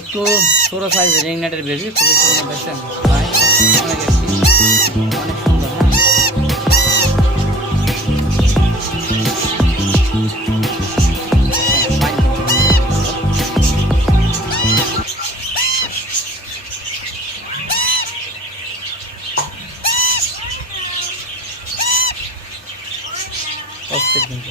একটু ছোট সাইজের রিংনেটের বেবি, খুবই সুন্দর দেখছেন ভাই, অনেক একটি অনেক সুন্দর। হ্যাঁ, ফাইন অস্থির কিন্তু।